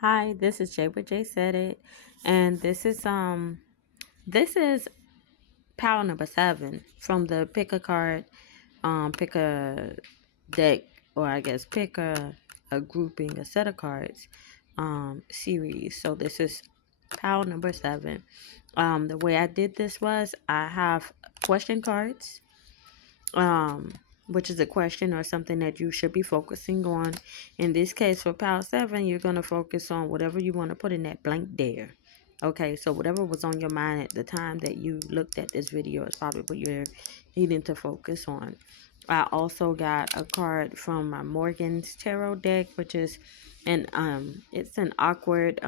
Hi, this is Jay with Jsaidit, and this is pile number 7 from the pick a card, pick a deck, or I guess pick a grouping, a set of cards series. So this is pile number 7. The way I did this was I have question cards, um, which is a question or something that you should be focusing on. In this case, for Pal 7, you're going to focus on whatever you want to put in that blank there. Okay, so whatever was on your mind at the time that you looked at this video is probably what you're needing to focus on. I also got a card from my Morgan's Tarot deck, which is it's an awkward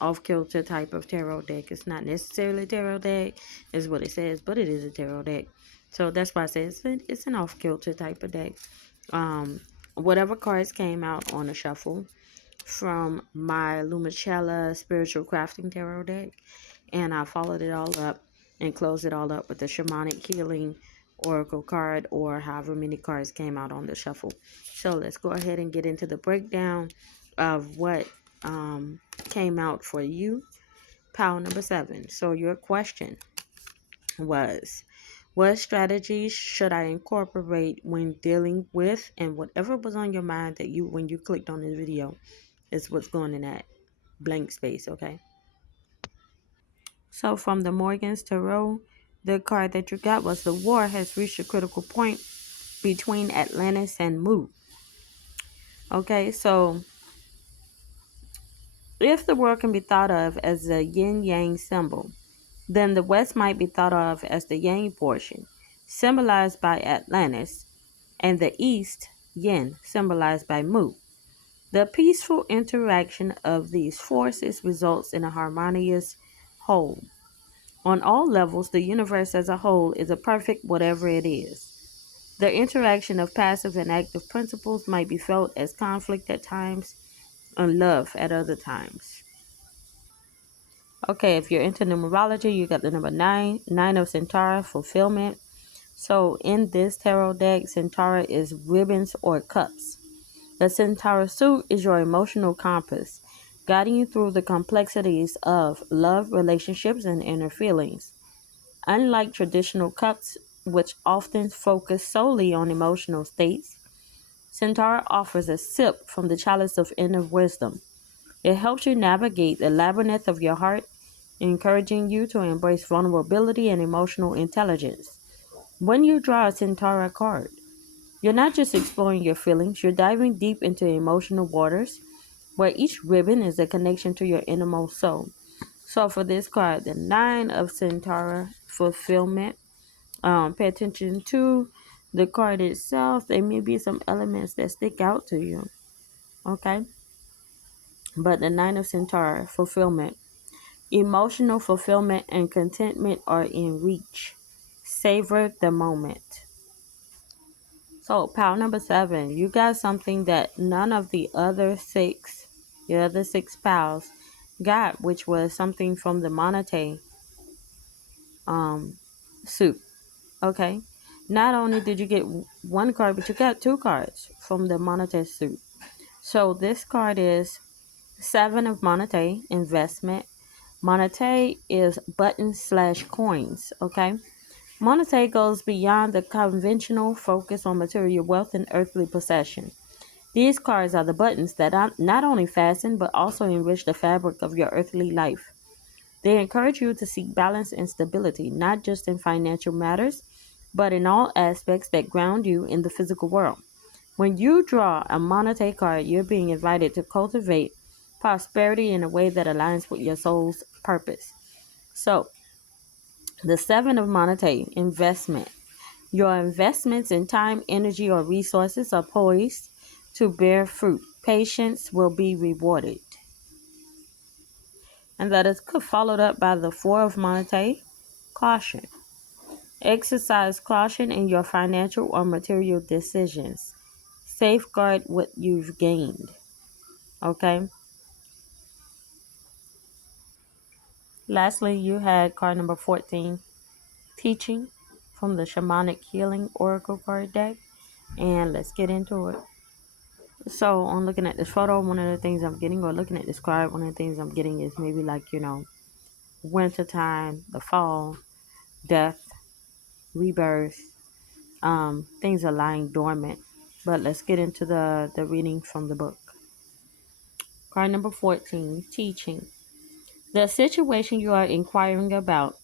off kilter type of tarot deck. It's not necessarily a tarot deck, is what it says, but it is a tarot deck. So that's why I say it's an off kilter type of deck. Whatever cards came out on the shuffle from my Lumicella Spiritual Crafting Tarot deck, and I followed it all up and closed it all up with the Shamanic Healing Oracle card, or however many cards came out on the shuffle. So let's go ahead and get into the breakdown of what came out for you, pile number 7. So your question was, what strategies should I incorporate when dealing with, and whatever was on your mind that you, when you clicked on this video, is what's going in that blank space, okay? So from the Morgan's Tarot, the card that you got was the war has reached a critical point between Atlantis and Mu. Okay, so if the world can be thought of as a yin-yang symbol, then the West might be thought of as the yang portion, symbolized by Atlantis, and the East, yin, symbolized by Mu. The peaceful interaction of these forces results in a harmonious whole. On all levels, the universe as a whole is a perfect whatever it is. The interaction of passive and active principles might be felt as conflict at times and love at other times. Okay, if you're into numerology, you got the number 9, 9 of Centaur, fulfillment. So in this tarot deck, Centaur is ribbons or cups. The Centaur suit is your emotional compass, guiding you through the complexities of love, relationships, and inner feelings. Unlike traditional cups, which often focus solely on emotional states, Centaur offers a sip from the chalice of inner wisdom. It helps you navigate the labyrinth of your heart, encouraging you to embrace vulnerability and emotional intelligence. When you draw a Centaur card, you're not just exploring your feelings, you're diving deep into emotional waters where each ribbon is a connection to your innermost soul. So for this card, the 9 of Centaur, fulfillment, pay attention to the card itself. There may be some elements that stick out to you, okay? But the 9 of Centaur, fulfillment, emotional fulfillment and contentment are in reach. Savor the moment. So, pile number 7, you got something that none of the other 6, your other 6 pals got, which was something from the Monete suit. Okay. Not only did you get one card, but you got 2 cards from the Monete suit. So this card is 7 of Monete, investment. Monete is buttons slash coins. Okay. Monete goes beyond the conventional focus on material wealth and earthly possession. These cards are the buttons that not only fasten but also enrich the fabric of your earthly life. They encourage you to seek balance and stability, not just in financial matters, but in all aspects that ground you in the physical world. When you draw a Monete card, you're being invited to cultivate prosperity in a way that aligns with your soul's purpose. So, the 7 of Monete, investment. Your investments in time, energy, or resources are poised to bear fruit. Patience will be rewarded. And that is followed up by the 4 of Monete, caution. Exercise caution in your financial or material decisions. Safeguard what you've gained. Okay. Lastly, you had card number 14, teaching, from the Shamanic Healing Oracle card deck. And let's get into it. So on looking at this photo, one of the things I'm getting, or looking at this card, one of the things I'm getting is maybe like, winter time, the fall, death, rebirth. Things are lying dormant. But let's get into the reading from the book. Card number 14, teaching. The situation you are inquiring about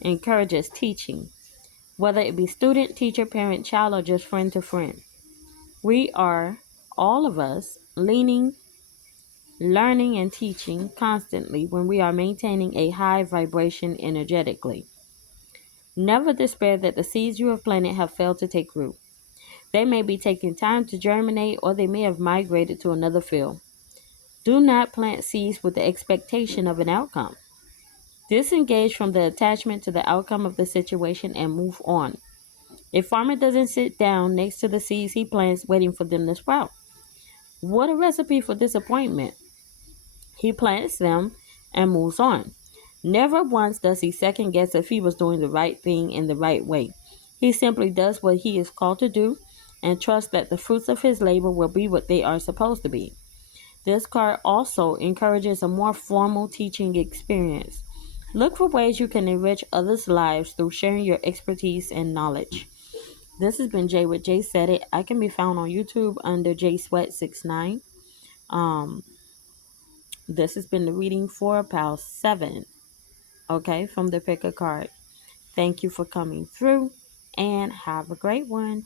encourages teaching, whether it be student, teacher, parent, child, or just friend to friend. We are, all of us, learning, and teaching constantly when we are maintaining a high vibration energetically. Never despair that the seeds you have planted have failed to take root. They may be taking time to germinate, or they may have migrated to another field. Do not plant seeds with the expectation of an outcome. Disengage from the attachment to the outcome of the situation and move on. A farmer doesn't sit down next to the seeds he plants waiting for them to sprout. What a recipe for disappointment. He plants them and moves on. Never once does he second guess if he was doing the right thing in the right way. He simply does what he is called to do and trusts that the fruits of his labor will be what they are supposed to be. This card also encourages a more formal teaching experience. Look for ways you can enrich others' lives through sharing your expertise and knowledge. This has been Jay with Jsaidit. I can be found on YouTube under Jsweat69. Um, this has been the reading for Pal 7, okay, from the pick a card. Thank you for coming through and have a great one.